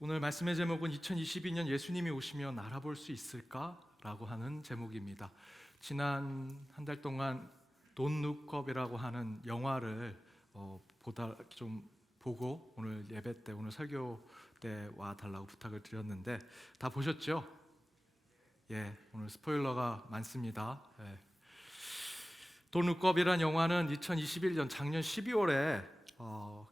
오늘 말씀의 제목은 2022년 예수님이 오시면 알아볼 수 있을까? 라고 하는 제목입니다. 지난 한 달 동안 Don't Look Up이라고 하는 영화를 보고 오늘 예배 때, 오늘 설교 때 와달라고 부탁을 드렸는데 다 보셨죠? 예, 오늘 스포일러가 많습니다. 예. Don't Look Up이라는 영화는 2021년 작년 12월에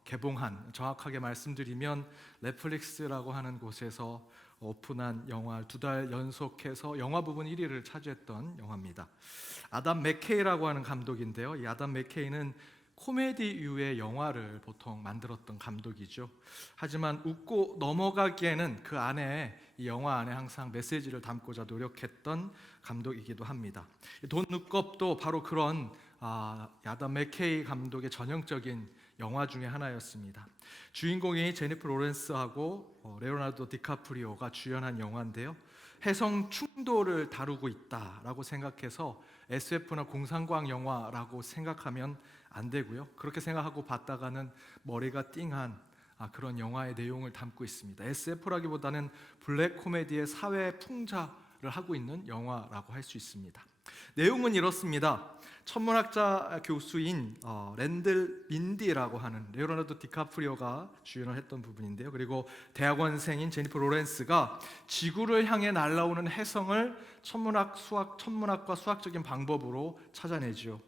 개봉한, 정확하게 말씀드리면 넷플릭스라고 하는 곳에서 오픈한 영화, 2달 연속해서 영화 부분 1위를 차지했던 영화입니다. 아담 맥케이라고 하는 감독인데요, 이 아담 맥케이는 코미디류의 영화를 보통 만들었던 감독이죠. 하지만 웃고 넘어가기에는 그 안에, 이 영화 안에 항상 메시지를 담고자 노력했던 감독이기도 합니다. 돈 룩업도 바로 그런 아담 맥케이 감독의 전형적인 영화 중에 하나였습니다. 주인공이 제니퍼 로렌스하고 레오나르도 디카프리오가 주연한 영화인데요, 해성 충돌을 다루고 있다라고 생각해서 SF나 공상과학 영화라고 생각하면 안 되고요, 그렇게 생각하고 봤다가는 머리가 띵한 그런 영화의 내용을 담고 있습니다. SF라기보다는 블랙 코미디의 사회 풍자를 하고 있는 영화라고 할 수 있습니다. 내용은 이렇습니다. 천문학자 교수인 랜들 민디라고 하는, 레오나르도 디카프리오가 주연을 했던 부분인데요, 그리고 대학원생인 제니퍼 로렌스가 지구를 향해 날아오는 혜성을 천문학과 수학적인 방법으로 찾아내죠.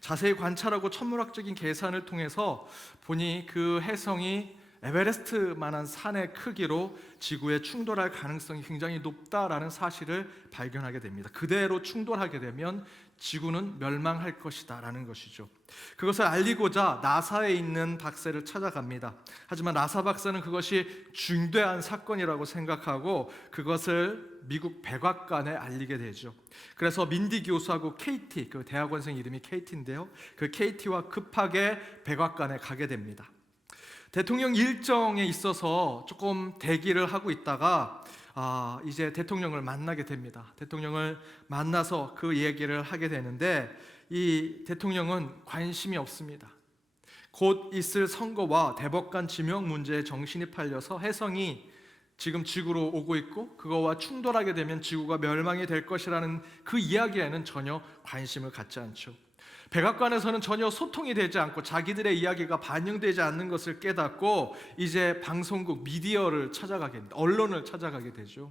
자세히 관찰하고 천문학적인 계산을 통해서 보니 그 혜성이 에베레스트만한 산의 크기로 지구에 충돌할 가능성이 굉장히 높다라는 사실을 발견하게 됩니다. 그대로 충돌하게 되면 지구는 멸망할 것이다 라는 것이죠. 그것을 알리고자 나사에 있는 박사를 찾아갑니다. 하지만 나사 박사는 그것이 중대한 사건이라고 생각하고 그것을 미국 백악관에 알리게 되죠. 그래서 민디 교수하고 케이티, 그 대학원생 이름이 케이티인데요, 그 케이티와 급하게 백악관에 가게 됩니다. 대통령 일정에 있어서 조금 대기를 하고 있다가 이제 대통령을 만나게 됩니다. 대통령을 만나서 그 얘기를 하게 되는데 이 대통령은 관심이 없습니다. 곧 있을 선거와 대법관 지명 문제에 정신이 팔려서 혜성이 지금 지구로 오고 있고 그거와 충돌하게 되면 지구가 멸망이 될 것이라는 그 이야기에는 전혀 관심을 갖지 않죠. 백악관에서는 전혀 소통이 되지 않고 자기들의 이야기가 반영되지 않는 것을 깨닫고 이제 방송국, 미디어를 찾아가게 됩니다. 언론을 찾아가게 되죠.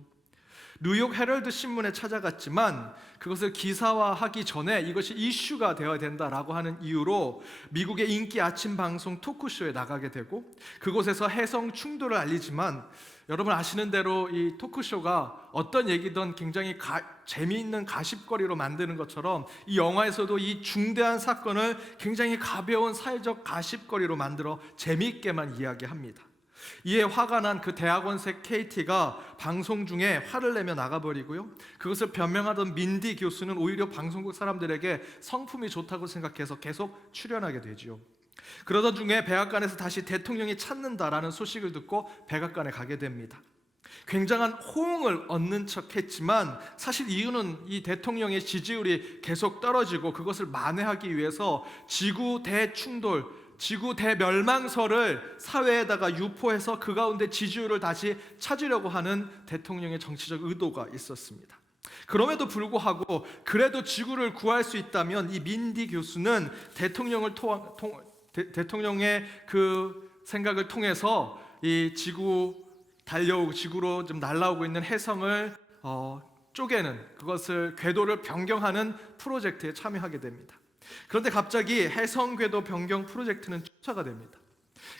뉴욕 헤럴드 신문에 찾아갔지만 그것을 기사화하기 전에 이것이 이슈가 되어야 된다라고 하는 이유로 미국의 인기 아침 방송 토크쇼에 나가게 되고 그곳에서 해성 충돌을 알리지만, 여러분 아시는 대로 이 토크쇼가 어떤 얘기든 굉장히 재미있는 가십거리로 만드는 것처럼 이 영화에서도 이 중대한 사건을 굉장히 가벼운 사회적 가십거리로 만들어 재미있게만 이야기합니다. 이에 화가 난 그 대학원생 케이티가 방송 중에 화를 내며 나가버리고요, 그것을 변명하던 민디 교수는 오히려 방송국 사람들에게 성품이 좋다고 생각해서 계속 출연하게 되죠. 그러던 중에 백악관에서 다시 대통령이 찾는다라는 소식을 듣고 백악관에 가게 됩니다. 굉장한 호응을 얻는 척 했지만 사실 이유는 이 대통령의 지지율이 계속 떨어지고 그것을 만회하기 위해서 지구 대충돌, 지구 대멸망설을 사회에다가 유포해서 그 가운데 지지율을 다시 찾으려고 하는 대통령의 정치적 의도가 있었습니다. 그럼에도 불구하고 그래도 지구를 구할 수 있다면 이 민디 교수는 대통령의 그 생각을 통해서 이 지구로 좀 날아오고 있는 혜성을 쪼개는, 그것을 궤도를 변경하는 프로젝트에 참여하게 됩니다. 그런데 갑자기 해성 궤도 변경 프로젝트는 취소가 됩니다.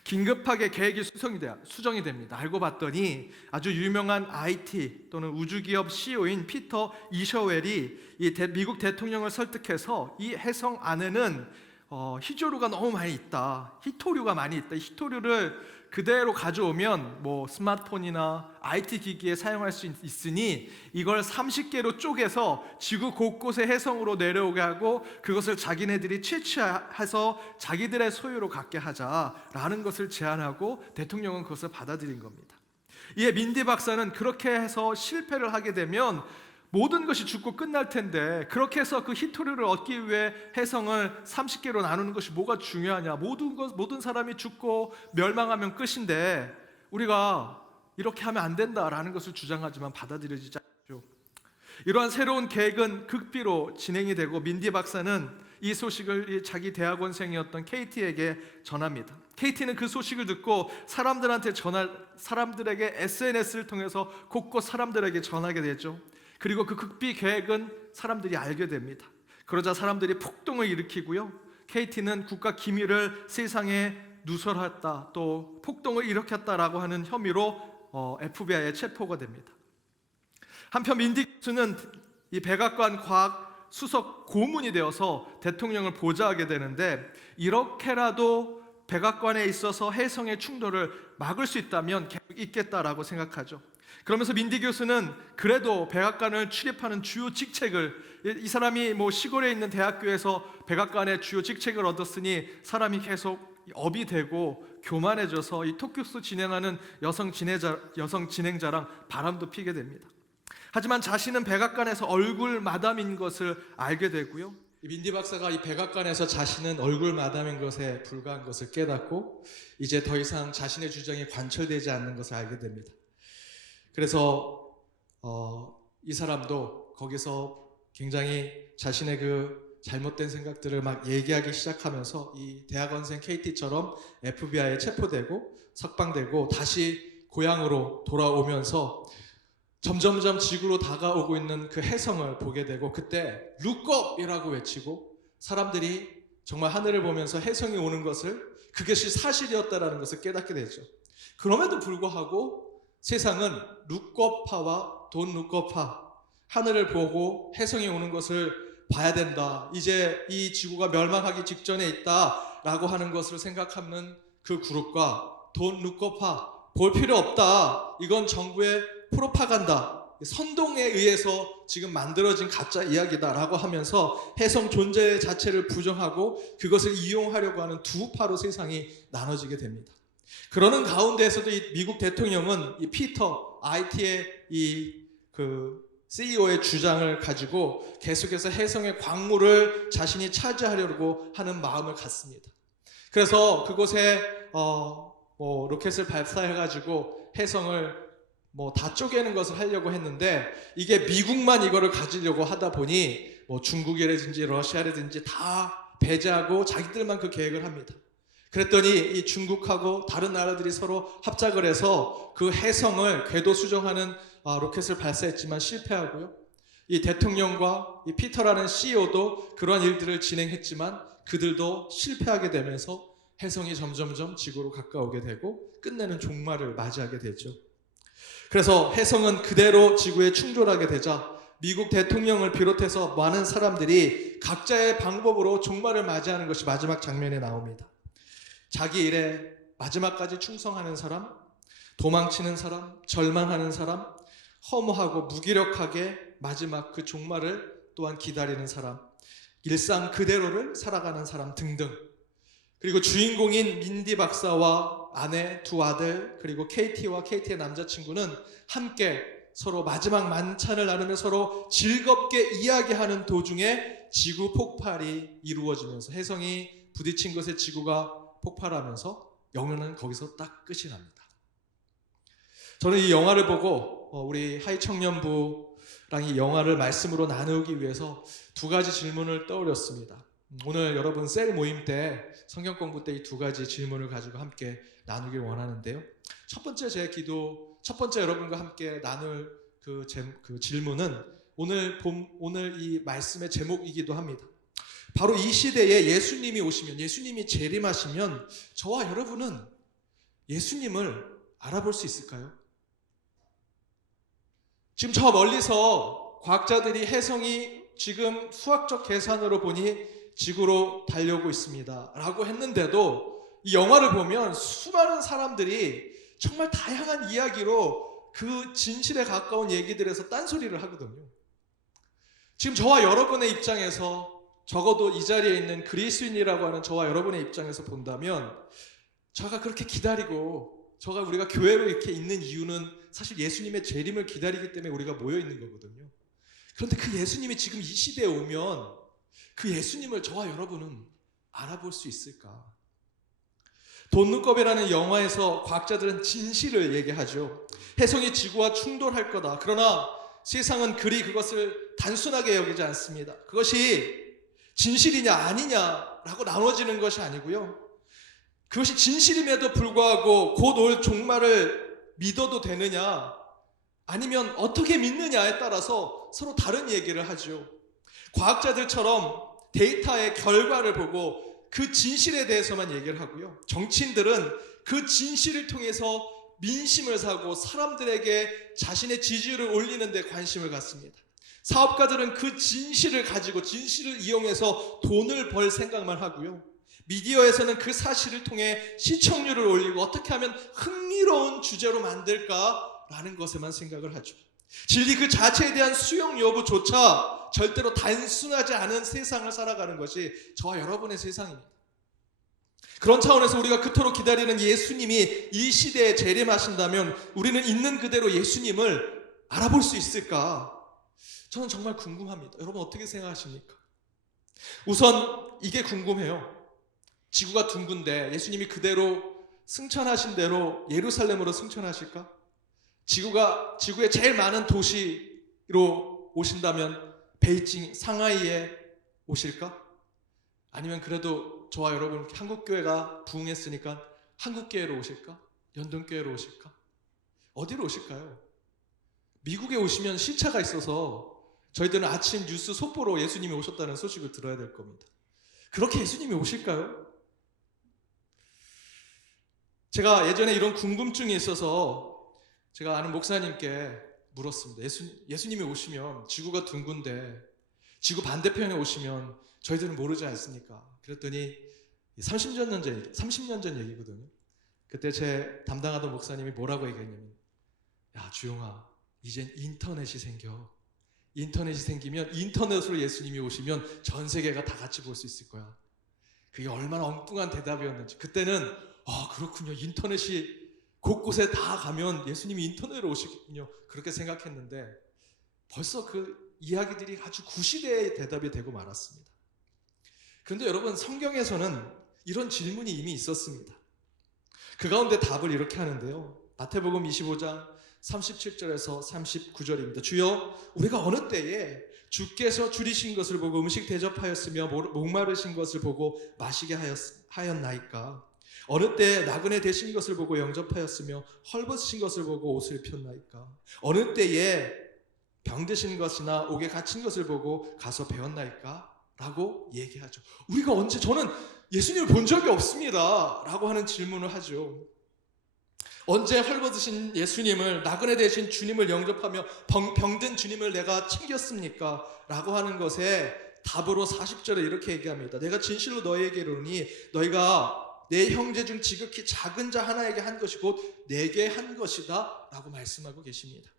긴급하게 계획이 수정이 됩니다. 알고 봤더니 아주 유명한 IT 또는 우주기업 CEO인 피터 이셔웰이 미국 대통령을 설득해서 이 해성 안에는 희조류가 너무 많이 있다, 희토류가 많이 있다, 희토류를 그대로 가져오면 스마트폰이나 IT 기기에 사용할 수 있으니 이걸 30개로 쪼개서 지구 곳곳에 해성으로 내려오게 하고 그것을 자기네들이 채취해서 자기들의 소유로 갖게 하자라는 것을 제안하고 대통령은 그것을 받아들인 겁니다. 이에 민디 박사는 그렇게 해서 실패를 하게 되면 모든 것이 죽고 끝날 텐데, 그렇게 해서 그 희토류를 얻기 위해 해성을 30개로 나누는 것이 뭐가 중요하냐, 모든 사람이 죽고 멸망하면 끝인데 우리가 이렇게 하면 안 된다라는 것을 주장하지만 받아들여지지 않죠. 이러한 새로운 계획은 극비로 진행이 되고 민디 박사는 이 소식을 자기 대학원생이었던 KT에게 전합니다. KT는 그 소식을 듣고 사람들에게 SNS를 통해서 곳곳 사람들에게 전하게 되죠. 그리고 그 극비 계획은 사람들이 알게 됩니다. 그러자 사람들이 폭동을 일으키고요. KT는 국가 기밀을 세상에 누설했다, 또 폭동을 일으켰다라고 하는 혐의로 FBI에 체포가 됩니다. 한편 민디 교수는 이 백악관 과학 수석 고문이 되어서 대통령을 보좌하게 되는데, 이렇게라도 백악관에 있어서 해성의 충돌을 막을 수 있다면 계속 있겠다라고 생각하죠. 그러면서 민디 교수는 그래도 백악관을 출입하는 주요 직책을, 이 사람이 시골에 있는 대학교에서 백악관의 주요 직책을 얻었으니 사람이 계속 업이 되고 교만해져서 이 토크쇼 진행하는 여성 진행자랑 바람도 피게 됩니다. 하지만 자신은 백악관에서 얼굴 마담인 것을 알게 되고요. 민디 박사가 이 백악관에서 자신은 얼굴 마담인 것에 불과한 것을 깨닫고 이제 더 이상 자신의 주장이 관철되지 않는 것을 알게 됩니다. 그래서 이 사람도 거기서 굉장히 자신의 그 잘못된 생각들을 막 얘기하기 시작하면서 이 대학원생 KT처럼 FBI에 체포되고 석방되고 다시 고향으로 돌아오면서 점점점 지구로 다가오고 있는 그 해성을 보게 되고, 그때 룩업이라고 외치고 사람들이 정말 하늘을 보면서 해성이 오는 것을, 그것이 사실이었다라는 것을 깨닫게 되죠. 그럼에도 불구하고 세상은 룩업파와 돈 룩업파, 하늘을 보고 해성이 오는 것을 봐야 된다, 이제 이 지구가 멸망하기 직전에 있다라고 하는 것을 생각하는 그 그룹과 돈 룩업파, 볼 필요 없다, 이건 정부의 프로파간다, 선동에 의해서 지금 만들어진 가짜 이야기다라고 하면서 해성 존재 자체를 부정하고 그것을 이용하려고 하는 두 파로 세상이 나눠지게 됩니다. 그러는 가운데에서도 이 미국 대통령은 이 피터, IT의 CEO의 주장을 가지고 계속해서 해성의 광물을 자신이 차지하려고 하는 마음을 갖습니다. 그래서 그곳에 로켓을 발사해가지고 해성을 다 쪼개는 것을 하려고 했는데, 이게 미국만 이거를 가지려고 하다 보니 중국이라든지 러시아라든지 다 배제하고 자기들만 그 계획을 합니다. 그랬더니 이 중국하고 다른 나라들이 서로 합작을 해서 그 해성을 궤도 수정하는 로켓을 발사했지만 실패하고요. 이 대통령과 이 피터라는 CEO도 그러한 일들을 진행했지만 그들도 실패하게 되면서 해성이 점점점 지구로 가까우게 되고 끝내는 종말을 맞이하게 되죠. 그래서 해성은 그대로 지구에 충돌하게 되자 미국 대통령을 비롯해서 많은 사람들이 각자의 방법으로 종말을 맞이하는 것이 마지막 장면에 나옵니다. 자기 일에 마지막까지 충성하는 사람, 도망치는 사람, 절망하는 사람, 허무하고 무기력하게 마지막 그 종말을 또한 기다리는 사람, 일상 그대로를 살아가는 사람 등등. 그리고 주인공인 민디 박사와 아내, 두 아들, 그리고 KT와 KT의 남자친구는 함께 서로 마지막 만찬을 나누며 서로 즐겁게 이야기하는 도중에 지구 폭발이 이루어지면서 해성이 부딪힌 것에 지구가 폭발하면서 영화는 거기서 딱 끝이 납니다. 저는 이 영화를 보고 우리 하이청년부랑 이 영화를 말씀으로 나누기 위해서 두 가지 질문을 떠올렸습니다. 오늘 여러분 셀 모임 때 성경 공부 때 이 두 가지 질문을 가지고 함께 나누길 원하는데요. 첫 번째 여러분과 함께 나눌 그 질문은 오늘 이 말씀의 제목이기도 합니다. 바로 이 시대에 예수님이 오시면, 예수님이 재림하시면 저와 여러분은 예수님을 알아볼 수 있을까요? 지금 저 멀리서 과학자들이 해성이 지금 수학적 계산으로 보니 지구로 달려오고 있습니다 라고 했는데도 이 영화를 보면 수많은 사람들이 정말 다양한 이야기로 그 진실에 가까운 얘기들에서 딴소리를 하거든요. 지금 저와 여러분의 입장에서, 적어도 이 자리에 있는 그리스인이라고 하는 저와 여러분의 입장에서 본다면, 저가 그렇게 기다리고 우리가 교회로 이렇게 있는 이유는 사실 예수님의 재림을 기다리기 때문에 우리가 모여 있는 거거든요. 그런데 그 예수님이 지금 이 시대에 오면 그 예수님을 저와 여러분은 알아볼 수 있을까? 돈 눈곱이라는 영화에서 과학자들은 진실을 얘기하죠. 혜성이 지구와 충돌할 거다. 그러나 세상은 그리 그것을 단순하게 여기지 않습니다. 그것이 진실이냐 아니냐라고 나눠지는 것이 아니고요. 그것이 진실임에도 불구하고 곧 올 종말을 믿어도 되느냐 아니면 어떻게 믿느냐에 따라서 서로 다른 얘기를 하죠. 과학자들처럼 데이터의 결과를 보고 그 진실에 대해서만 얘기를 하고요. 정치인들은 그 진실을 통해서 민심을 사고 사람들에게 자신의 지지율을 올리는 데 관심을 갖습니다. 사업가들은 그 진실을 가지고 진실을 이용해서 돈을 벌 생각만 하고요. 미디어에서는 그 사실을 통해 시청률을 올리고 어떻게 하면 흥미로운 주제로 만들까라는 것에만 생각을 하죠. 진리 그 자체에 대한 수용 여부조차 절대로 단순하지 않은 세상을 살아가는 것이 저와 여러분의 세상입니다. 그런 차원에서 우리가 그토록 기다리는 예수님이 이 시대에 재림하신다면 우리는 있는 그대로 예수님을 알아볼 수 있을까? 저는 정말 궁금합니다. 여러분 어떻게 생각하십니까? 우선 이게 궁금해요. 지구가 둥근데 예수님이 그대로 승천하신 대로 예루살렘으로 승천하실까? 지구에 제일 많은 도시로 오신다면 베이징, 상하이에 오실까? 아니면 그래도 저와 여러분 한국교회가 부흥했으니까 한국교회로 오실까? 연동교회로 오실까? 어디로 오실까요? 미국에 오시면 시차가 있어서 저희들은 아침 뉴스 속보로 예수님이 오셨다는 소식을 들어야 될 겁니다. 그렇게 예수님이 오실까요? 제가 예전에 이런 궁금증이 있어서 제가 아는 목사님께 물었습니다. 예수님이 오시면 지구가 둥근데 지구 반대편에 오시면 저희들은 모르지 않습니까? 그랬더니 30년 전 얘기거든요. 그때 제 담당하던 목사님이 뭐라고 얘기했냐면, 야 주용아, 이젠 인터넷이 생기면 인터넷으로 예수님이 오시면 전 세계가 다 같이 볼 수 있을 거야. 그게 얼마나 엉뚱한 대답이었는지. 그때는 그렇군요. 인터넷이 곳곳에 다 가면 예수님이 인터넷으로 오시겠군요. 그렇게 생각했는데 벌써 그 이야기들이 아주 구시대의 대답이 되고 말았습니다. 그런데 여러분 성경에서는 이런 질문이 이미 있었습니다. 그 가운데 답을 이렇게 하는데요. 마태복음 25장 37절에서 39절입니다. 주여 우리가 어느 때에 주께서 줄이신 것을 보고 음식 대접하였으며 목마르신 것을 보고 마시게 하였나이까? 어느 때에 나그네 되신 것을 보고 영접하였으며 헐벗으신 것을 보고 옷을 폈나이까? 어느 때에 병드신 것이나 옥에 갇힌 것을 보고 가서 배웠나이까? 라고 얘기하죠. 우리가 언제, 저는 예수님을 본 적이 없습니다 라고 하는 질문을 하죠. 언제 헐벗으신 예수님을, 나그네 되신 주님을 영접하며 병든 주님을 내가 챙겼습니까? 라고 하는 것에 답으로 40절에 이렇게 얘기합니다. 내가 진실로 너희에게 이르노니 너희가 내 형제 중 지극히 작은 자 하나에게 한 것이 곧 내게 한 것이다 라고 말씀하고 계십니다.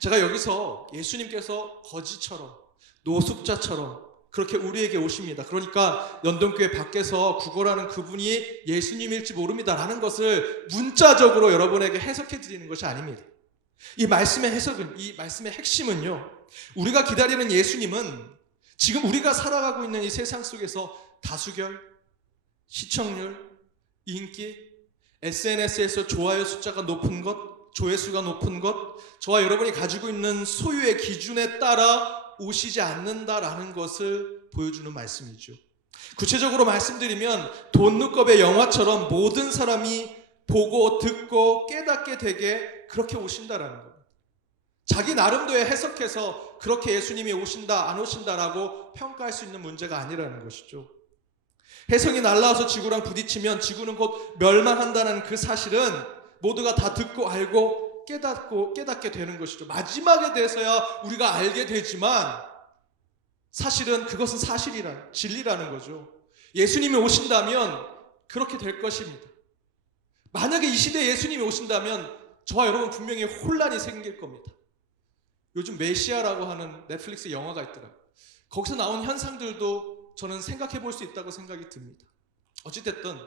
제가 여기서 예수님께서 거지처럼 노숙자처럼 그렇게 우리에게 오십니다. 그러니까 연동교회 밖에서 구걸하는 그분이 예수님일지 모릅니다 라는 것을 문자적으로 여러분에게 해석해 드리는 것이 아닙니다. 이 말씀의 해석은, 이 말씀의 핵심은요, 우리가 기다리는 예수님은 지금 우리가 살아가고 있는 이 세상 속에서 다수결, 시청률, 인기, SNS에서 좋아요 숫자가 높은 것, 조회수가 높은 것, 저와 여러분이 가지고 있는 소유의 기준에 따라 오시지 않는다라는 것을 보여주는 말씀이죠. 구체적으로 말씀드리면 돈룩겁의 영화처럼 모든 사람이 보고 듣고 깨닫게 되게 그렇게 오신다라는 거예요. 자기 나름대로 해석해서 그렇게 예수님이 오신다 안 오신다라고 평가할 수 있는 문제가 아니라는 것이죠. 혜성이 날아와서 지구랑 부딪히면 지구는 곧 멸망한다는 그 사실은 모두가 다 듣고 알고 깨닫게 되는 것이죠. 마지막에 대해서야 우리가 알게 되지만 사실은 그것은 진리라는 거죠. 예수님이 오신다면 그렇게 될 것입니다. 만약에 이 시대에 예수님이 오신다면 저와 여러분 분명히 혼란이 생길 겁니다. 요즘 메시아라고 하는 넷플릭스 영화가 있더라고요. 거기서 나온 현상들도 저는 생각해 볼 수 있다고 생각이 듭니다. 어찌됐든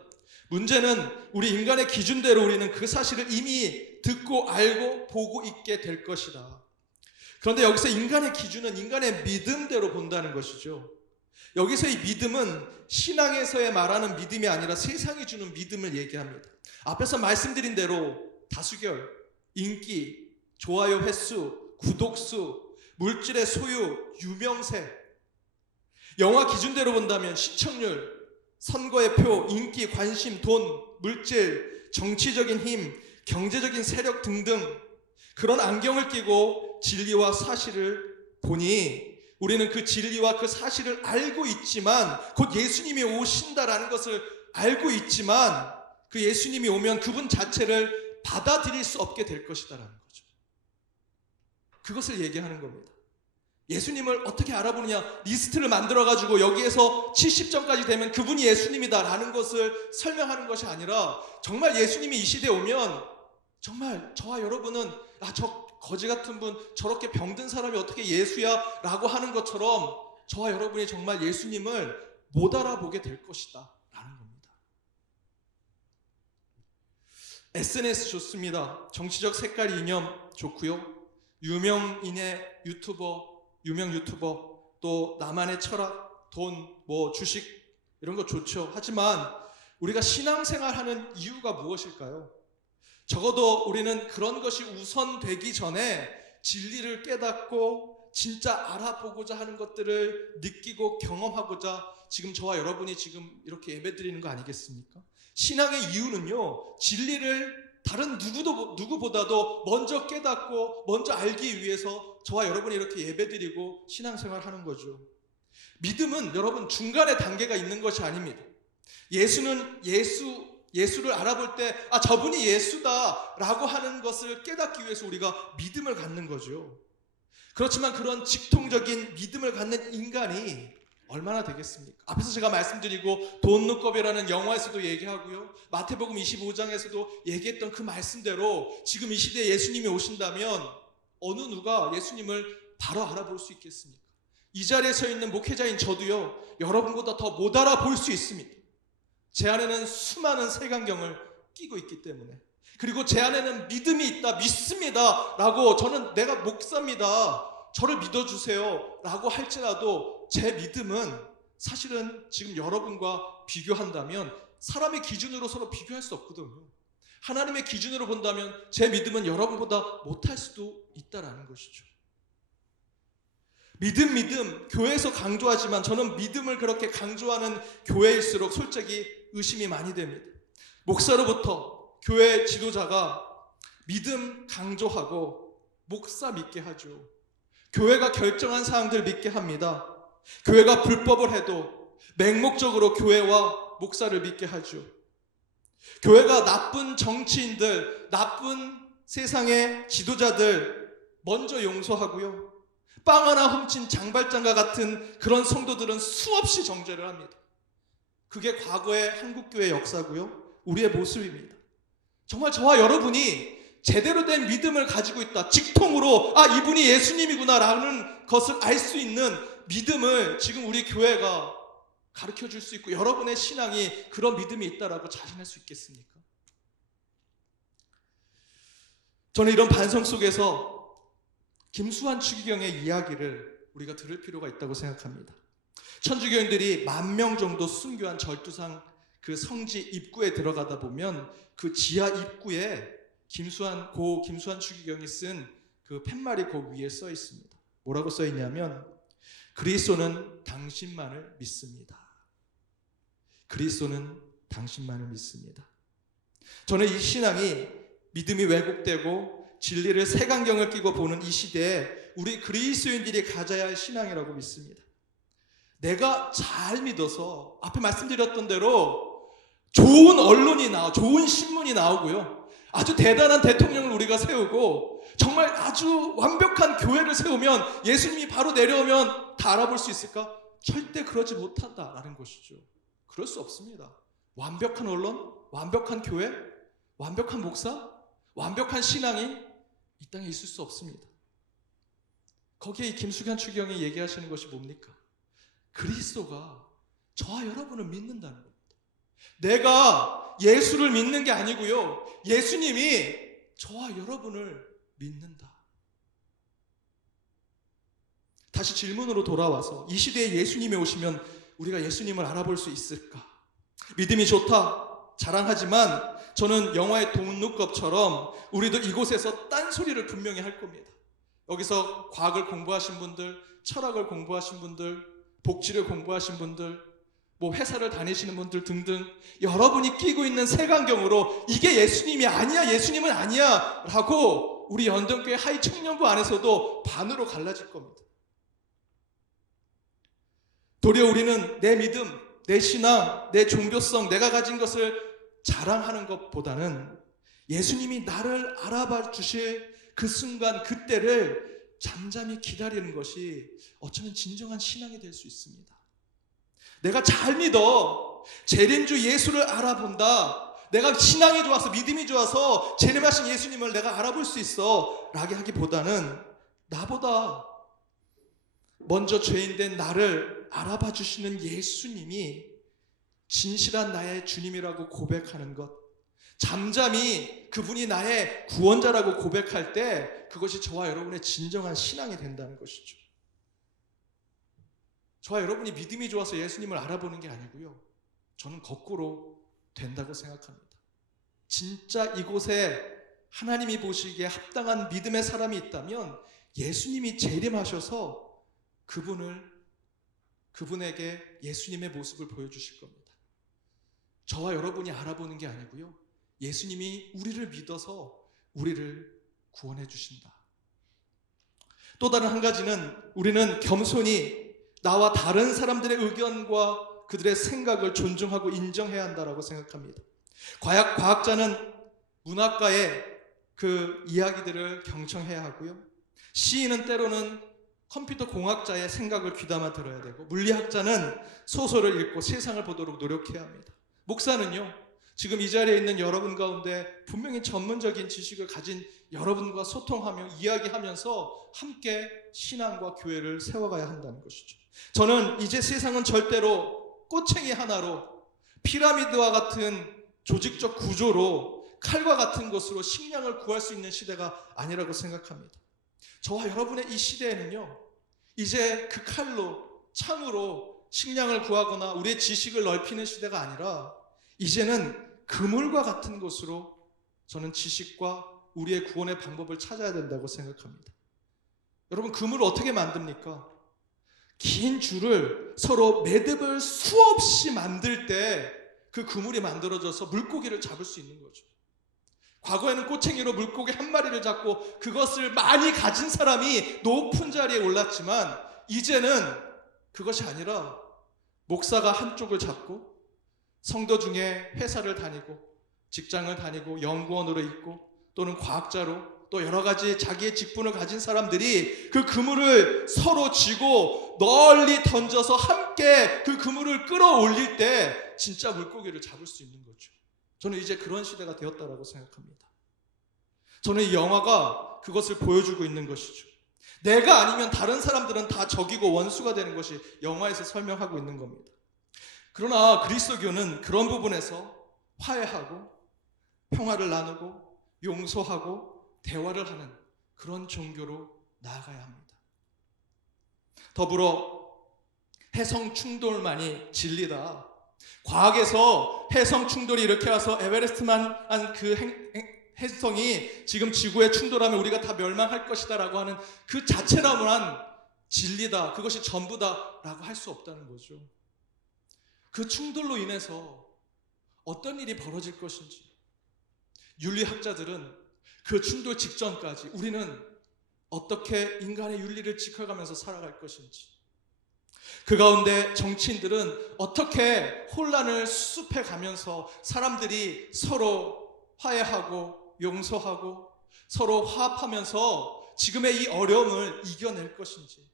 문제는 우리 인간의 기준대로 우리는 그 사실을 이미 듣고 알고 보고 있게 될 것이다. 그런데 여기서 인간의 기준은 인간의 믿음대로 본다는 것이죠. 여기서 이 믿음은 신앙에서의 말하는 믿음이 아니라 세상이 주는 믿음을 얘기합니다. 앞에서 말씀드린 대로 다수결, 인기, 좋아요 횟수, 구독수, 물질의 소유, 유명세, 영화 기준대로 본다면 시청률, 선거의 표, 인기, 관심, 돈, 물질, 정치적인 힘, 경제적인 세력 등등 그런 안경을 끼고 진리와 사실을 보니 우리는 그 진리와 그 사실을 알고 있지만 곧 예수님이 오신다라는 것을 알고 있지만 그 예수님이 오면 그분 자체를 받아들일 수 없게 될 것이다라는 거죠. 그것을 얘기하는 겁니다. 예수님을 어떻게 알아보느냐, 리스트를 만들어가지고 여기에서 70점까지 되면 그분이 예수님이다라는 것을 설명하는 것이 아니라 정말 예수님이 이 시대에 오면 정말 저와 여러분은 저 거지 같은 분, 저렇게 병든 사람이 어떻게 예수야 라고 하는 것처럼 저와 여러분이 정말 예수님을 못 알아보게 될 것이다 라는 겁니다. SNS 좋습니다. 정치적 색깔 이념 좋고요. 유명인의 유명 유튜버, 또 나만의 철학, 돈, 주식 이런 거 좋죠. 하지만 우리가 신앙생활하는 이유가 무엇일까요? 적어도 우리는 그런 것이 우선되기 전에 진리를 깨닫고 진짜 알아보고자 하는 것들을 느끼고 경험하고자 지금 저와 여러분이 지금 이렇게 예배드리는 거 아니겠습니까? 신앙의 이유는요, 진리를 다른 누구보다도 먼저 깨닫고 먼저 알기 위해서 저와 여러분이 이렇게 예배드리고 신앙생활 하는 거죠. 믿음은 여러분 중간에 단계가 있는 것이 아닙니다. 예수를 알아볼 때 저분이 예수다라고 하는 것을 깨닫기 위해서 우리가 믿음을 갖는 거죠. 그렇지만 그런 직통적인 믿음을 갖는 인간이 얼마나 되겠습니까? 앞에서 제가 말씀드리고 돈룩겁이라는 영화에서도 얘기하고요, 마태복음 25장에서도 얘기했던 그 말씀대로 지금 이 시대에 예수님이 오신다면 어느 누가 예수님을 바로 알아볼 수 있겠습니까? 이 자리에 서 있는 목회자인 저도요, 여러분보다 더 못 알아볼 수 있습니다. 제 안에는 수많은 색안경을 끼고 있기 때문에, 그리고 제 안에는 믿음이 있다, 믿습니다 라고, 저는 내가 목사입니다, 저를 믿어주세요 라고 할지라도 제 믿음은 사실은 지금 여러분과 비교한다면 사람의 기준으로 서로 비교할 수 없거든요. 하나님의 기준으로 본다면 제 믿음은 여러분보다 못할 수도 있다라는 것이죠. 믿음 교회에서 강조하지만 저는 믿음을 그렇게 강조하는 교회일수록 솔직히 의심이 많이 됩니다. 목사로부터 교회 지도자가 믿음 강조하고 목사 믿게 하죠. 교회가 결정한 사항들 믿게 합니다. 교회가 불법을 해도 맹목적으로 교회와 목사를 믿게 하죠. 교회가 나쁜 정치인들, 나쁜 세상의 지도자들 먼저 용서하고요, 빵 하나 훔친 장발장과 같은 그런 성도들은 수없이 정죄를 합니다. 그게 과거의 한국교회 역사고요, 우리의 모습입니다. 정말 저와 여러분이 제대로 된 믿음을 가지고 있다, 직통으로 이분이 예수님이구나 라는 것을 알 수 있는 믿음을 지금 우리 교회가 가르쳐 줄 수 있고 여러분의 신앙이 그런 믿음이 있다라고 자신할 수 있겠습니까? 저는 이런 반성 속에서 김수환 추기경의 이야기를 우리가 들을 필요가 있다고 생각합니다. 천주교인들이 10,000명 정도 순교한 절두상 그 성지 입구에 들어가다 보면 그 지하 입구에 김수환 추기경이 쓴 그 팻말이 그 위에 써 있습니다. 뭐라고 써 있냐면, 그리스도는 당신만을 믿습니다. 그리스도는 당신만을 믿습니다. 저는 이 신앙이 믿음이 왜곡되고 진리를 색안경을 끼고 보는 이 시대에 우리 그리스도인들이 가져야 할 신앙이라고 믿습니다. 내가 잘 믿어서 앞에 말씀드렸던 대로 좋은 언론이 좋은 신문이 나오고요, 아주 대단한 대통령을 우리가 세우고 정말 아주 완벽한 교회를 세우면 예수님이 바로 내려오면 다 알아볼 수 있을까? 절대 그러지 못한다라는 것이죠. 그럴 수 없습니다. 완벽한 언론, 완벽한 교회, 완벽한 목사, 완벽한 신앙이 이 땅에 있을 수 없습니다. 거기에 이 김수현 추기경이 얘기하시는 것이 뭡니까? 그리스도가 저와 여러분을 믿는다는 겁니다. 내가 예수를 믿는 게 아니고요, 예수님이 저와 여러분을 믿는다. 다시 질문으로 돌아와서 이 시대에 예수님이 오시면 우리가 예수님을 알아볼 수 있을까? 믿음이 좋다, 자랑하지만 저는 영화의 돈룩겁처럼 우리도 이곳에서 딴소리를 분명히 할 겁니다. 여기서 과학을 공부하신 분들, 철학을 공부하신 분들, 복지를 공부하신 분들, 뭐 회사를 다니시는 분들 등등 여러분이 끼고 있는 색안경으로 이게 예수님이 아니야, 예수님은 아니야 라고 우리 연동교회 하이 청년부 안에서도 반으로 갈라질 겁니다. 도리어 우리는 내 믿음, 내 신앙, 내 종교성, 내가 가진 것을 자랑하는 것보다는 예수님이 나를 알아봐 주실 그 순간, 그때를 잠잠히 기다리는 것이 어쩌면 진정한 신앙이 될 수 있습니다. 내가 잘 믿어, 재림주 예수를 알아본다, 내가 신앙이 좋아서 믿음이 좋아서 재림하신 예수님을 내가 알아볼 수 있어 라고 하기보다는 나보다 먼저 죄인된 나를 알아봐 주시는 예수님이 진실한 나의 주님이라고 고백하는 것, 잠잠히 그분이 나의 구원자라고 고백할 때 그것이 저와 여러분의 진정한 신앙이 된다는 것이죠. 저와 여러분이 믿음이 좋아서 예수님을 알아보는 게 아니고요, 저는 거꾸로 된다고 생각합니다. 진짜 이곳에 하나님이 보시기에 합당한 믿음의 사람이 있다면 예수님이 재림하셔서 그분에게 예수님의 모습을 보여주실 겁니다. 저와 여러분이 알아보는 게 아니고요, 예수님이 우리를 믿어서 우리를 구원해 주신다. 또 다른 한 가지는 우리는 겸손히 나와 다른 사람들의 의견과 그들의 생각을 존중하고 인정해야 한다고 생각합니다. 과학자는 문학가의 그 이야기들을 경청해야 하고요, 시인은 때로는 컴퓨터 공학자의 생각을 귀담아 들어야 되고, 물리학자는 소설을 읽고 세상을 보도록 노력해야 합니다. 목사는요, 지금 이 자리에 있는 여러분 가운데 분명히 전문적인 지식을 가진 여러분과 소통하며 이야기하면서 함께 신앙과 교회를 세워가야 한다는 것이죠. 저는 이제 세상은 절대로 꼬챙이 하나로, 피라미드와 같은 조직적 구조로, 칼과 같은 것으로 식량을 구할 수 있는 시대가 아니라고 생각합니다. 저와 여러분의 이 시대에는요, 이제 그 칼로, 창으로 식량을 구하거나 우리의 지식을 넓히는 시대가 아니라 이제는 그물과 같은 것으로 저는 지식과 우리의 구원의 방법을 찾아야 된다고 생각합니다. 여러분, 그물을 어떻게 만듭니까? 긴 줄을 서로 매듭을 수없이 만들 때 그 그물이 만들어져서 물고기를 잡을 수 있는 거죠. 과거에는 꼬챙이로 물고기 한 마리를 잡고 그것을 많이 가진 사람이 높은 자리에 올랐지만, 이제는 그것이 아니라 목사가 한쪽을 잡고 성도 중에 회사를 다니고 직장을 다니고 연구원으로 있고 또는 과학자로 또 여러 가지 자기의 직분을 가진 사람들이 그 그물을 서로 쥐고 널리 던져서 함께 그 그물을 끌어올릴 때 진짜 물고기를 잡을 수 있는 거죠. 저는 이제 그런 시대가 되었다고 생각합니다. 저는 이 영화가 그것을 보여주고 있는 것이죠. 내가 아니면 다른 사람들은 다 적이고 원수가 되는 것이 영화에서 설명하고 있는 겁니다. 그러나 그리스도교는 그런 부분에서 화해하고 평화를 나누고 용서하고 대화를 하는 그런 종교로 나아가야 합니다. 더불어 해성 충돌만이 진리다, 과학에서 해성 충돌이 이렇게 와서 에베레스트만 한 그 해성이 지금 지구에 충돌하면 우리가 다 멸망할 것이다 라고 하는 그 자체로만 진리다, 그것이 전부다 라고 할 수 없다는 거죠. 그 충돌로 인해서 어떤 일이 벌어질 것인지, 윤리학자들은 그 충돌 직전까지 우리는 어떻게 인간의 윤리를 지켜가면서 살아갈 것인지, 그 가운데 정치인들은 어떻게 혼란을 수습해 가면서 사람들이 서로 화해하고 용서하고 서로 화합하면서 지금의 이 어려움을 이겨낼 것인지,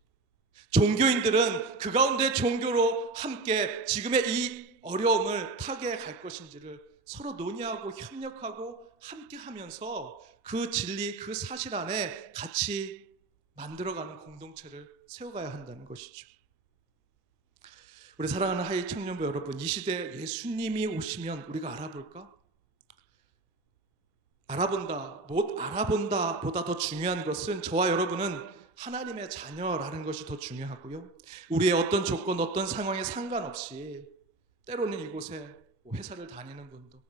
종교인들은 그 가운데 종교로 함께 지금의 이 어려움을 타개해 갈 것인지를 서로 논의하고 협력하고 함께 하면서 그 진리, 그 사실 안에 같이 만들어가는 공동체를 세워가야 한다는 것이죠. 우리 사랑하는 하이 청년부 여러분, 이 시대에 예수님이 오시면 우리가 알아볼까? 알아본다, 못 알아본다 보다 더 중요한 것은 저와 여러분은 하나님의 자녀라는 것이 더 중요하고요, 우리의 어떤 조건, 어떤 상황에 상관없이 때로는 이곳에 회사를 다니는 분도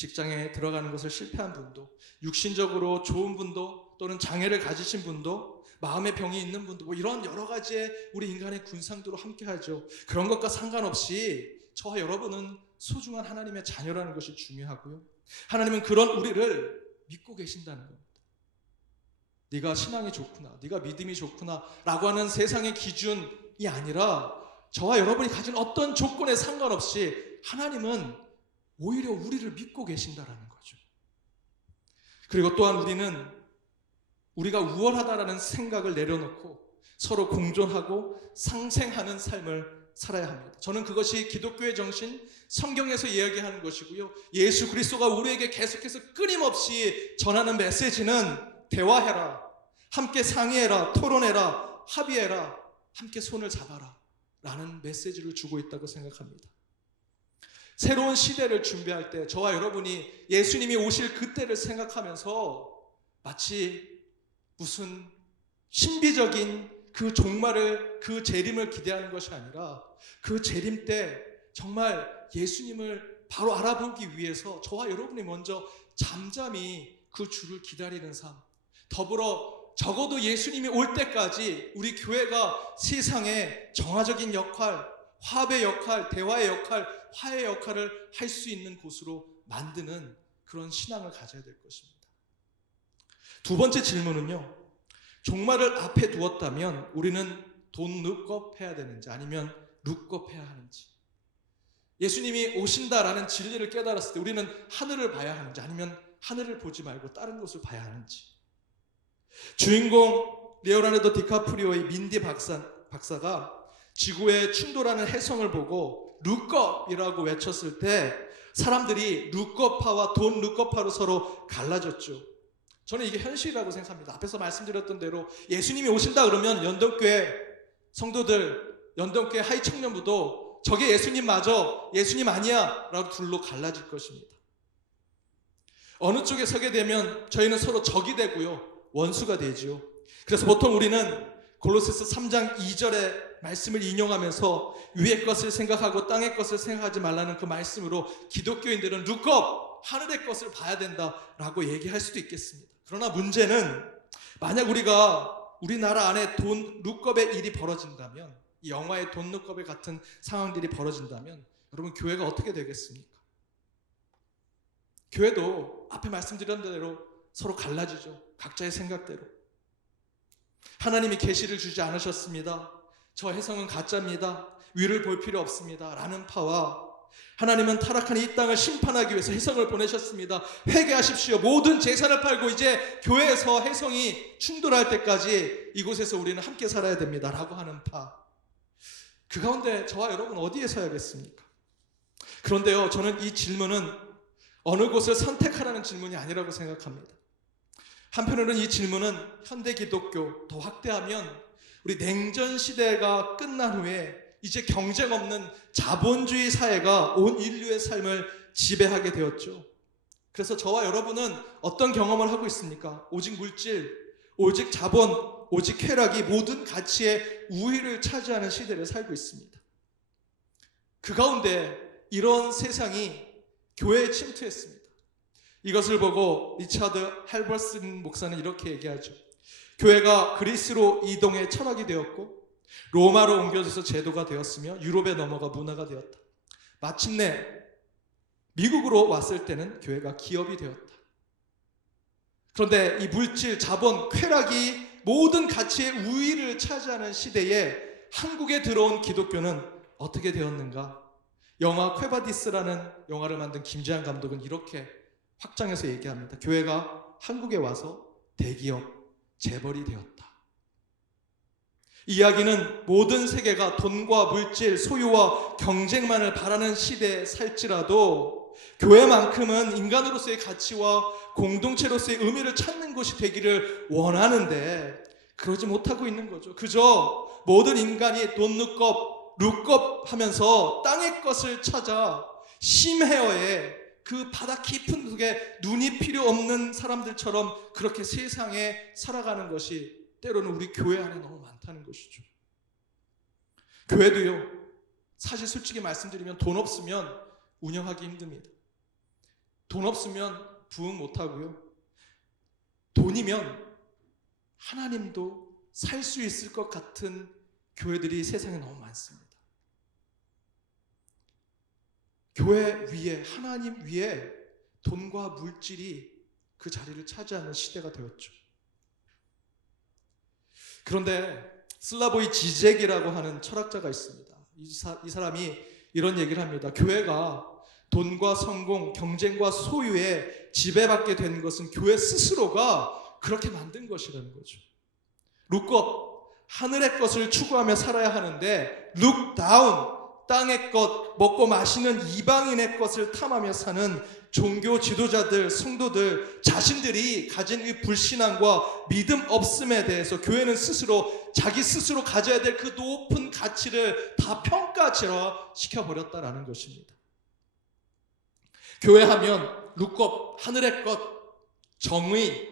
직장에 들어가는 것을 실패한 분도, 육신적으로 좋은 분도, 또는 장애를 가지신 분도, 마음의 병이 있는 분도, 뭐 이런 여러 가지의 우리 인간의 군상도로 함께하죠. 그런 것과 상관없이 저와 여러분은 소중한 하나님의 자녀라는 것이 중요하고요. 하나님은 그런 우리를 믿고 계신다는 겁니다. 네가 신앙이 좋구나, 네가 믿음이 좋구나 라고 하는 세상의 기준이 아니라 저와 여러분이 가진 어떤 조건에 상관없이 하나님은 오히려 우리를 믿고 계신다라는 거죠. 그리고 또한 우리는 우리가 우월하다라는 생각을 내려놓고 서로 공존하고 상생하는 삶을 살아야 합니다. 저는 그것이 기독교의 정신, 성경에서 이야기하는 것이고요. 예수 그리스도가 우리에게 계속해서 끊임없이 전하는 메시지는 대화해라, 함께 상의해라, 토론해라, 합의해라, 함께 손을 잡아라 라는 메시지를 주고 있다고 생각합니다. 새로운 시대를 준비할 때 저와 여러분이 예수님이 오실 그때를 생각하면서 마치 무슨 신비적인 그 종말을, 그 재림을 기대하는 것이 아니라 그 재림 때 정말 예수님을 바로 알아보기 위해서 저와 여러분이 먼저 잠잠히 그 주를 기다리는 삶, 더불어 적어도 예수님이 올 때까지 우리 교회가 세상에 정화적인 역할, 화합의 역할, 대화의 역할, 화해의 역할을 할 수 있는 곳으로 만드는 그런 신앙을 가져야 될 것입니다. 두 번째 질문은요, 종말을 앞에 두었다면 우리는 돈 룩업 해야 되는지 아니면 룩업 해야 하는지, 예수님이 오신다라는 진리를 깨달았을 때 우리는 하늘을 봐야 하는지 아니면 하늘을 보지 말고 다른 곳을 봐야 하는지. 주인공 레오나르도 디카프리오의 민디 박사가 지구에 충돌하는 혜성을 보고 룩업이라고 외쳤을 때 사람들이 룩업파와 돈 룩업파로 서로 갈라졌죠. 저는 이게 현실이라고 생각합니다. 앞에서 말씀드렸던 대로 예수님이 오신다 그러면 연동교회 성도들, 연동교회 하이 청년부도 저게 예수님 맞아, 예수님 아니야 라고 둘로 갈라질 것입니다. 어느 쪽에 서게 되면 저희는 서로 적이 되고요, 원수가 되지요. 그래서 보통 우리는 골로새서 3장 2절의 말씀을 인용하면서 위의 것을 생각하고 땅의 것을 생각하지 말라는 그 말씀으로 기독교인들은 룩업, 하늘의 것을 봐야 된다라고 얘기할 수도 있겠습니다. 그러나 문제는 만약 우리나라 안에 돈 룩업의 일이 벌어진다면, 이 영화의 돈 룩업의 같은 상황들이 벌어진다면 여러분 교회가 어떻게 되겠습니까? 교회도 앞에 말씀드린 대로 서로 갈라지죠. 각자의 생각대로. 하나님이 계시를 주지 않으셨습니다. 저 혜성은 가짜입니다. 위를 볼 필요 없습니다. 라는 파와 하나님은 타락한 이 땅을 심판하기 위해서 혜성을 보내셨습니다. 회개하십시오. 모든 재산을 팔고 이제 교회에서 혜성이 충돌할 때까지 이곳에서 우리는 함께 살아야 됩니다. 라고 하는 파. 그 가운데 저와 여러분 어디에 서야겠습니까? 그런데요, 저는 이 질문은 어느 곳을 선택하라는 질문이 아니라고 생각합니다. 한편으로는 이 질문은 현대 기독교, 더 확대하면 우리 냉전 시대가 끝난 후에 이제 경쟁 없는 자본주의 사회가 온 인류의 삶을 지배하게 되었죠. 그래서 저와 여러분은 어떤 경험을 하고 있습니까? 오직 물질, 오직 자본, 오직 쾌락이 모든 가치의 우위를 차지하는 시대를 살고 있습니다. 그 가운데 이런 세상이 교회에 침투했습니다. 이것을 보고 리차드 헬버슨 목사는 이렇게 얘기하죠. 교회가 그리스로 이동해 철학이 되었고 로마로 옮겨져서 제도가 되었으며 유럽에 넘어가 문화가 되었다. 마침내 미국으로 왔을 때는 교회가 기업이 되었다. 그런데 이 물질, 자본, 쾌락이 모든 가치의 우위를 차지하는 시대에 한국에 들어온 기독교는 어떻게 되었는가? 영화 쾌바디스라는 영화를 만든 김재한 감독은 이렇게 확장해서 얘기합니다. 교회가 한국에 와서 대기업, 재벌이 되었다. 이야기는 모든 세계가 돈과 물질, 소유와 경쟁만을 바라는 시대에 살지라도 교회만큼은 인간으로서의 가치와 공동체로서의 의미를 찾는 곳이 되기를 원하는데 그러지 못하고 있는 거죠. 그저 모든 인간이 돈 룩업 하면서 땅의 것을 찾아 심해어에 그 바다 깊은 속에 눈이 필요 없는 사람들처럼 그렇게 세상에 살아가는 것이 때로는 우리 교회 안에 너무 많다는 것이죠. 교회도요, 사실 솔직히 말씀드리면 돈 없으면 운영하기 힘듭니다. 돈 없으면 부흥 못하고요. 돈이면 하나님도 살 수 있을 것 같은 교회들이 세상에 너무 많습니다. 교회 위에, 하나님 위에 돈과 물질이 그 자리를 차지하는 시대가 되었죠. 그런데 슬라보이 지젝이라고 하는 철학자가 있습니다. 이 사람이 이런 얘기를 합니다. 교회가 돈과 성공, 경쟁과 소유에 지배받게 된 것은 교회 스스로가 그렇게 만든 것이라는 거죠. 룩업, 하늘의 것을 추구하며 살아야 하는데 look down, 땅의 것, 먹고 마시는 이방인의 것을 탐하며 사는 종교 지도자들, 성도들 자신들이 가진 이 불신앙과 믿음 없음에 대해서 교회는 스스로 자기 스스로 가져야 될 그 높은 가치를 다 평가절하 시켜버렸다라는 것입니다. 교회하면 룩업, 하늘의 것, 정의,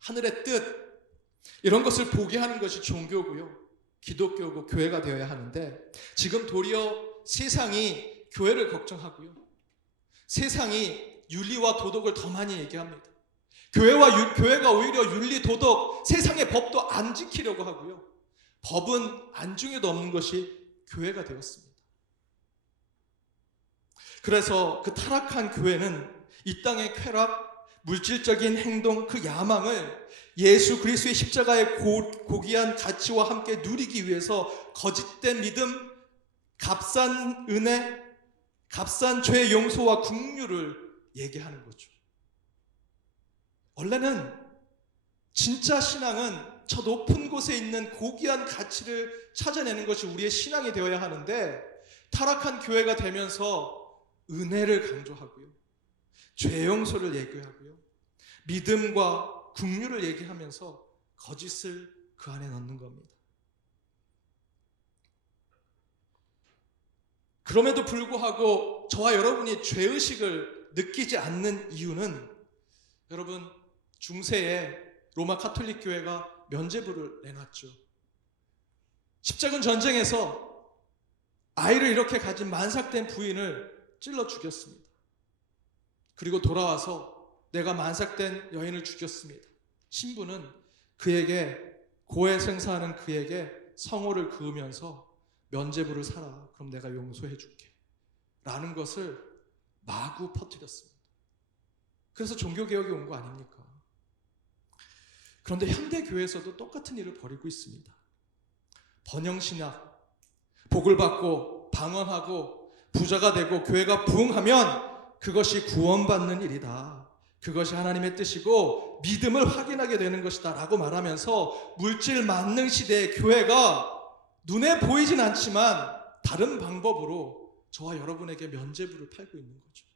하늘의 뜻 이런 것을 보게 하는 것이 종교고요. 기독교고 교회가 되어야 하는데 지금 도리어 세상이 교회를 걱정하고요. 세상이 윤리와 도덕을 더 많이 얘기합니다. 교회가 오히려 윤리, 도덕, 세상의 법도 안 지키려고 하고요. 법은 안중에도 없는 것이 교회가 되었습니다. 그래서 그 타락한 교회는 이 땅의 쾌락, 물질적인 행동, 그 야망을 예수 그리스도의 십자가의 고귀한 가치와 함께 누리기 위해서 거짓된 믿음, 값싼 은혜, 값싼 죄 용서와 긍휼을 얘기하는 거죠. 원래는 진짜 신앙은 저 높은 곳에 있는 고귀한 가치를 찾아내는 것이 우리의 신앙이 되어야 하는데 타락한 교회가 되면서 은혜를 강조하고요. 죄 용서를 얘기하고요. 믿음과 긍휼을 얘기하면서 거짓을 그 안에 넣는 겁니다. 그럼에도 불구하고 저와 여러분이 죄의식을 느끼지 않는 이유는 여러분 중세에 로마 카톨릭 교회가 면죄부를 내놨죠. 십자군 전쟁에서 아이를 이렇게 가진 만삭된 부인을 찔러 죽였습니다. 그리고 돌아와서 내가 만삭된 여인을 죽였습니다. 신부는 그에게 고해성사하는 그에게 성호를 그으면서 면죄부를 사라. 그럼 내가 용서해 줄게. 라는 것을 마구 퍼뜨렸습니다. 그래서 종교개혁이 온 거 아닙니까? 그런데 현대교회에서도 똑같은 일을 벌이고 있습니다. 번영신학, 복을 받고 방언하고 부자가 되고 교회가 부흥하면 그것이 구원받는 일이다. 그것이 하나님의 뜻이고 믿음을 확인하게 되는 것이다 라고 말하면서 물질 만능 시대의 교회가 눈에 보이진 않지만 다른 방법으로 저와 여러분에게 면죄부를 팔고 있는 거죠.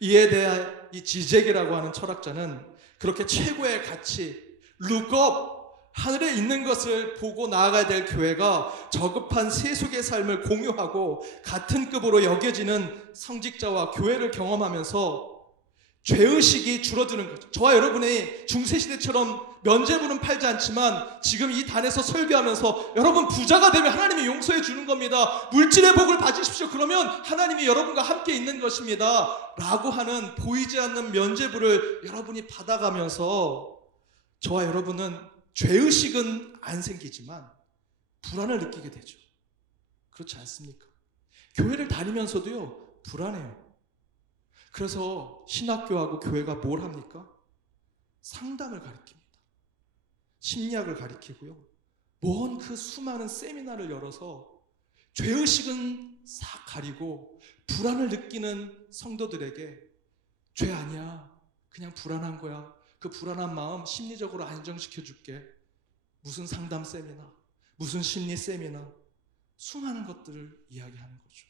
이에 대한 이 지젝이라고 하는 철학자는 그렇게 최고의 가치, 룩업, 하늘에 있는 것을 보고 나아가야 될 교회가 저급한 세속의 삶을 공유하고 같은 급으로 여겨지는 성직자와 교회를 경험하면서 죄의식이 줄어드는 거죠. 저와 여러분이 중세시대처럼 면죄부는 팔지 않지만 지금 이 단에서 설교하면서 여러분 부자가 되면 하나님이 용서해 주는 겁니다. 물질의 복을 받으십시오. 그러면 하나님이 여러분과 함께 있는 것입니다. 라고 하는 보이지 않는 면죄부를 여러분이 받아가면서 저와 여러분은 죄의식은 안 생기지만 불안을 느끼게 되죠. 그렇지 않습니까? 교회를 다니면서도요 불안해요. 그래서 신학교하고 교회가 뭘 합니까? 상담을 가르칩니다. 심리학을 가르치고요. 먼 그 수많은 세미나를 열어서 죄의식은 싹 가리고 불안을 느끼는 성도들에게 죄 아니야. 그냥 불안한 거야. 그 불안한 마음 심리적으로 안정시켜 줄게. 무슨 상담 세미나, 무슨 심리 세미나, 수많은 것들을 이야기하는 거죠.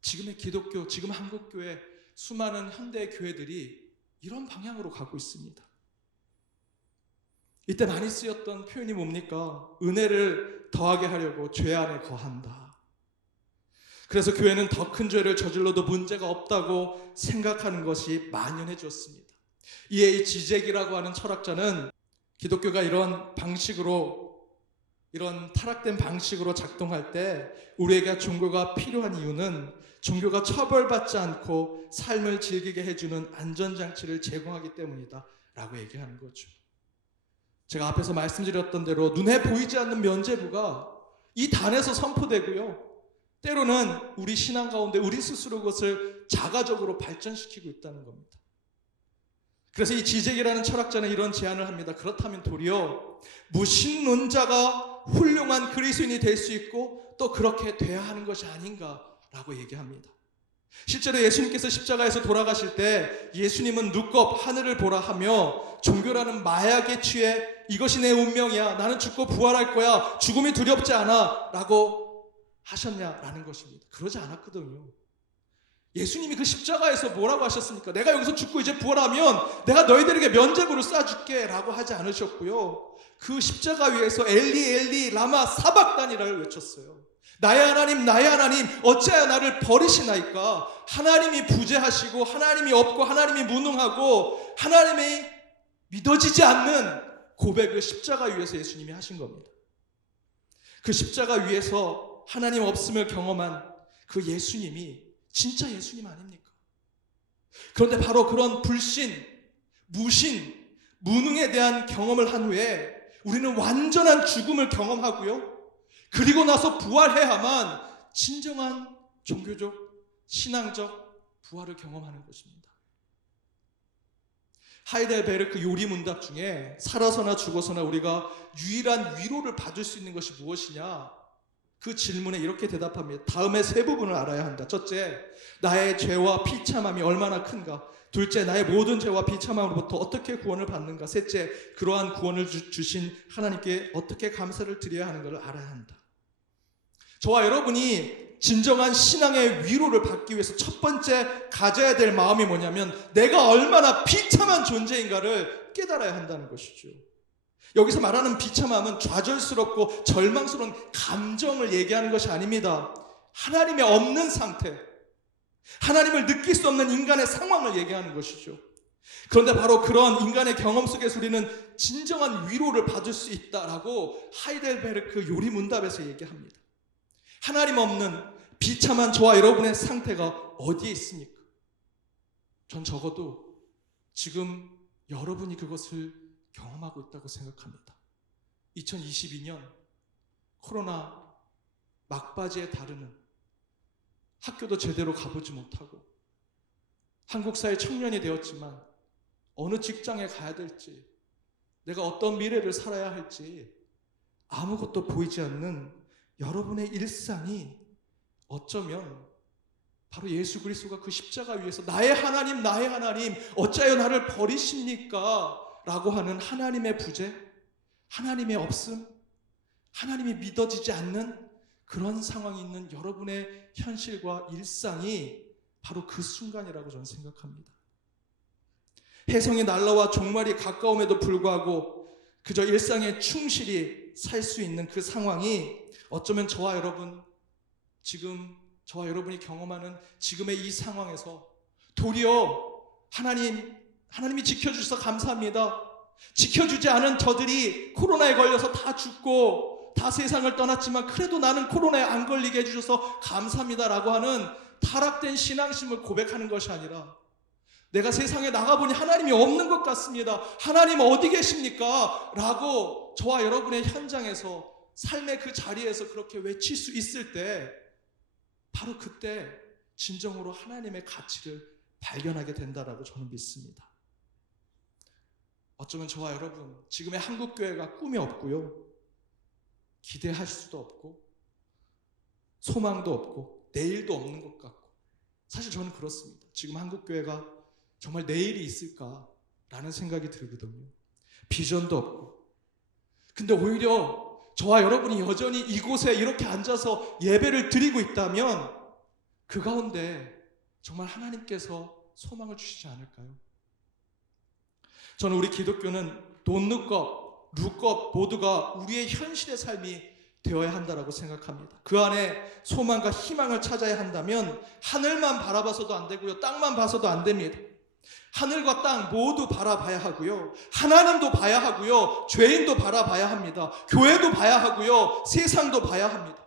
지금의 기독교, 지금 한국교회 수많은 현대 교회들이 이런 방향으로 가고 있습니다. 이때 많이 쓰였던 표현이 뭡니까? 은혜를 더하게 하려고 죄 안에 거한다. 그래서 교회는 더 큰 죄를 저질러도 문제가 없다고 생각하는 것이 만연해졌습니다. 이에 이 지젝이라고 하는 철학자는 기독교가 이런 방식으로 이런 타락된 방식으로 작동할 때 우리에게 종교가 필요한 이유는 종교가 처벌받지 않고 삶을 즐기게 해주는 안전장치를 제공하기 때문이다 라고 얘기하는 거죠. 제가 앞에서 말씀드렸던 대로 눈에 보이지 않는 면죄부가 이 단에서 선포되고요, 때로는 우리 신앙 가운데 우리 스스로 그것을 자가적으로 발전시키고 있다는 겁니다. 그래서 이 지젝이라는 철학자는 이런 제안을 합니다. 그렇다면 도리어 무신론자가 훌륭한 그리스도인이 될 수 있고 또 그렇게 돼야 하는 것이 아닌가라고 얘기합니다. 실제로 예수님께서 십자가에서 돌아가실 때 예수님은 눈껍 하늘을 보라 하며 종교라는 마약에 취해 이것이 내 운명이야, 나는 죽고 부활할 거야, 죽음이 두렵지 않아 라고 하셨냐라는 것입니다. 그러지 않았거든요. 예수님이 그 십자가에서 뭐라고 하셨습니까? 내가 여기서 죽고 이제 부활하면 내가 너희들에게 면죄부를 쏴줄게 라고 하지 않으셨고요, 그 십자가 위에서 엘리 엘리 라마 사박단이라를 외쳤어요. 나의 하나님 나의 하나님 어찌하여 나를 버리시나이까. 하나님이 부재하시고 하나님이 없고 하나님이 무능하고 하나님이 믿어지지 않는 고백을 십자가 위에서 예수님이 하신 겁니다. 그 십자가 위에서 하나님 없음을 경험한 그 예수님이 진짜 예수님 아닙니까? 그런데 바로 그런 불신, 무신, 무능에 대한 경험을 한 후에 우리는 완전한 죽음을 경험하고요, 그리고 나서 부활해야만 진정한 종교적, 신앙적 부활을 경험하는 것입니다. 하이델베르크 요리문답 중에 살아서나 죽어서나 우리가 유일한 위로를 받을 수 있는 것이 무엇이냐? 그 질문에 이렇게 대답합니다. 다음의 세 부분을 알아야 한다. 첫째, 나의 죄와 비참함이 얼마나 큰가. 둘째, 나의 모든 죄와 비참함으로부터 어떻게 구원을 받는가. 셋째, 그러한 구원을 주신 하나님께 어떻게 감사를 드려야 하는 것을 알아야 한다. 저와 여러분이 진정한 신앙의 위로를 받기 위해서 첫 번째 가져야 될 마음이 뭐냐면 내가 얼마나 비참한 존재인가를 깨달아야 한다는 것이죠. 여기서 말하는 비참함은 좌절스럽고 절망스러운 감정을 얘기하는 것이 아닙니다. 하나님이 없는 상태, 하나님을 느낄 수 없는 인간의 상황을 얘기하는 것이죠. 그런데 바로 그런 인간의 경험 속에서 우리는 진정한 위로를 받을 수 있다라고 하이델베르크 요리문답에서 얘기합니다. 하나님 없는 비참한 저와 여러분의 상태가 어디에 있습니까? 전 적어도 지금 여러분이 그것을 경험하고 있다고 생각합니다. 2022년 코로나 막바지에 다루는 학교도 제대로 가보지 못하고 한국 사회 청년이 되었지만 어느 직장에 가야 될지, 내가 어떤 미래를 살아야 할지 아무것도 보이지 않는 여러분의 일상이 어쩌면 바로 예수 그리스도가 그 십자가 위에서 나의 하나님 어찌하여 나를 버리십니까? 라고 하는 하나님의 부재, 하나님의 없음, 하나님이 믿어지지 않는 그런 상황이 있는 여러분의 현실과 일상이 바로 그 순간이라고 저는 생각합니다. 혜성이 날라와 종말이 가까움에도 불구하고 그저 일상에 충실히 살 수 있는 그 상황이 어쩌면 저와 여러분, 지금 저와 여러분이 경험하는 지금의 이 상황에서 도리어 하나님이 지켜주셔서 감사합니다. 지켜주지 않은 저들이 코로나에 걸려서 다 죽고 다 세상을 떠났지만 그래도 나는 코로나에 안 걸리게 해주셔서 감사합니다라고 하는 타락된 신앙심을 고백하는 것이 아니라 내가 세상에 나가보니 하나님이 없는 것 같습니다. 하나님 어디 계십니까? 라고 저와 여러분의 현장에서 삶의 그 자리에서 그렇게 외칠 수 있을 때 바로 그때 진정으로 하나님의 가치를 발견하게 된다라고 저는 믿습니다. 어쩌면 저와 여러분 지금의 한국교회가 꿈이 없고요, 기대할 수도 없고 소망도 없고 내일도 없는 것 같고, 사실 저는 그렇습니다. 지금 한국교회가 정말 내일이 있을까라는 생각이 들거든요. 비전도 없고. 근데 오히려 저와 여러분이 여전히 이곳에 이렇게 앉아서 예배를 드리고 있다면 그 가운데 정말 하나님께서 소망을 주시지 않을까요? 저는 우리 기독교는 돈누껍, 루껍 모두가 우리의 현실의 삶이 되어야 한다고 생각합니다. 그 안에 소망과 희망을 찾아야 한다면 하늘만 바라봐서도 안 되고요, 땅만 봐서도 안 됩니다. 하늘과 땅 모두 바라봐야 하고요. 하나님도 봐야 하고요. 죄인도 바라봐야 합니다. 교회도 봐야 하고요. 세상도 봐야 합니다.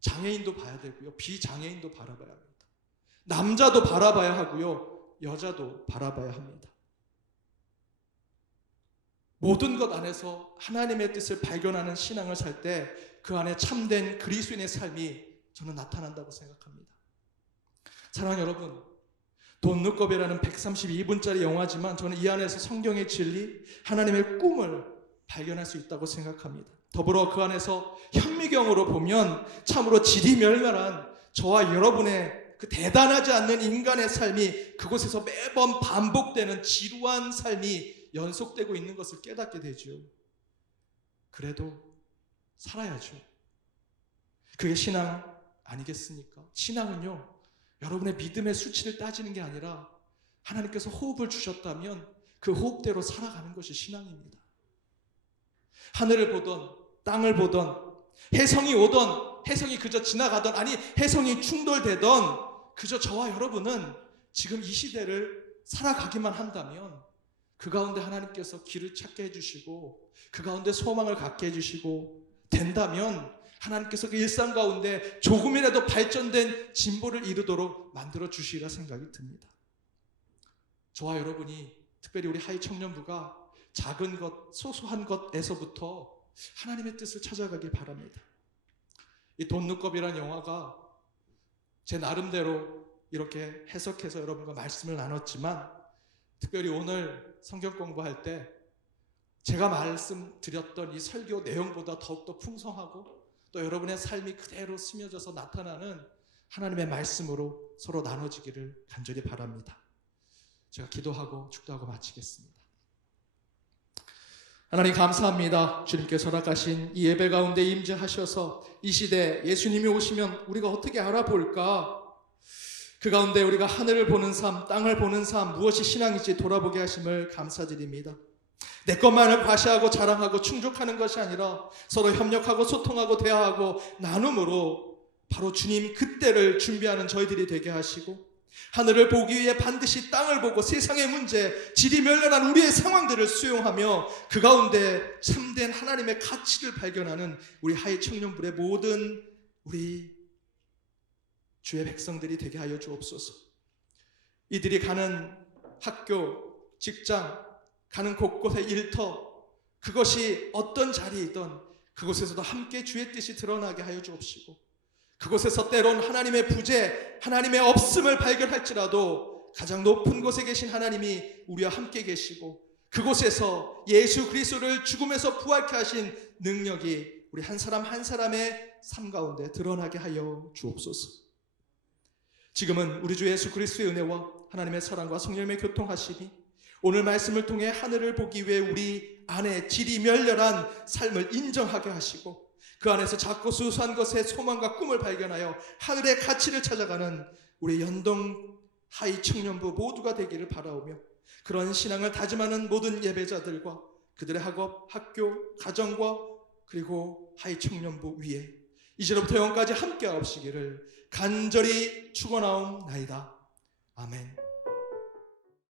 장애인도 봐야 되고요. 비장애인도 바라봐야 합니다. 남자도 바라봐야 하고요. 여자도 바라봐야 합니다. 모든 것 안에서 하나님의 뜻을 발견하는 신앙을 살 때 그 안에 참된 그리스도인의 삶이 저는 나타난다고 생각합니다. 사랑하는 여러분, 돈룩겁이라는 132분짜리 영화지만 저는 이 안에서 성경의 진리, 하나님의 꿈을 발견할 수 있다고 생각합니다. 더불어 그 안에서 현미경으로 보면 참으로 지리멸멸한 저와 여러분의 그 대단하지 않는 인간의 삶이 그곳에서 매번 반복되는 지루한 삶이 연속되고 있는 것을 깨닫게 되죠. 그래도 살아야죠. 그게 신앙 아니겠습니까? 신앙은요, 여러분의 믿음의 수치를 따지는 게 아니라 하나님께서 호흡을 주셨다면 그 호흡대로 살아가는 것이 신앙입니다. 하늘을 보던 땅을 보던 혜성이 오던 혜성이 그저 지나가던 아니 혜성이 충돌되던 그저 저와 여러분은 지금 이 시대를 살아가기만 한다면 그 가운데 하나님께서 길을 찾게 해주시고 그 가운데 소망을 갖게 해주시고 된다면 하나님께서 그 일상 가운데 조금이라도 발전된 진보를 이루도록 만들어 주시리라 생각이 듭니다. 저와 여러분이 특별히 우리 하이 청년부가 작은 것, 소소한 것에서부터 하나님의 뜻을 찾아가길 바랍니다. 이 돈룩겁이라는 영화가 제 나름대로 이렇게 해석해서 여러분과 말씀을 나눴지만 특별히 오늘 성경 공부할 때 제가 말씀드렸던 이 설교 내용보다 더욱더 풍성하고 또 여러분의 삶이 그대로 스며져서 나타나는 하나님의 말씀으로 서로 나눠지기를 간절히 바랍니다. 제가 기도하고 축도하고 마치겠습니다. 하나님 감사합니다. 주님께서 허락하신 이 예배 가운데 임재하셔서 이 시대 예수님이 오시면 우리가 어떻게 알아볼까? 그 가운데 우리가 하늘을 보는 삶, 땅을 보는 삶, 무엇이 신앙인지 돌아보게 하심을 감사드립니다. 내 것만을 과시하고 자랑하고 충족하는 것이 아니라 서로 협력하고 소통하고 대화하고 나눔으로 바로 주님 그때를 준비하는 저희들이 되게 하시고 하늘을 보기 위해 반드시 땅을 보고 세상의 문제, 지리멸렬한 우리의 상황들을 수용하며 그 가운데 참된 하나님의 가치를 발견하는 우리 하이 청년부의 모든 우리 주의 백성들이 되게 하여 주옵소서. 이들이 가는 학교, 직장, 가는 곳곳의 일터, 그것이 어떤 자리이든 그곳에서도 함께 주의 뜻이 드러나게 하여 주옵시고 그곳에서 때론 하나님의 부재, 하나님의 없음을 발견할지라도 가장 높은 곳에 계신 하나님이 우리와 함께 계시고 그곳에서 예수 그리스도를 죽음에서 부활케 하신 능력이 우리 한 사람 한 사람의 삶 가운데 드러나게 하여 주옵소서. 지금은 우리 주 예수 그리스도의 은혜와 하나님의 사랑과 성령의 교통하심이 오늘 말씀을 통해 하늘을 보기 위해 우리 안에 지리멸렬한 삶을 인정하게 하시고 그 안에서 작고 소소한 것에 소망과 꿈을 발견하여 하늘의 가치를 찾아가는 우리 연동 하이 청년부 모두가 되기를 바라오며 그런 신앙을 다짐하는 모든 예배자들과 그들의 학업, 학교, 가정과 그리고 하이 청년부 위에 이제로부터 영원까지 함께 하옵시기를 간절히 축원하옵나이다. 아멘.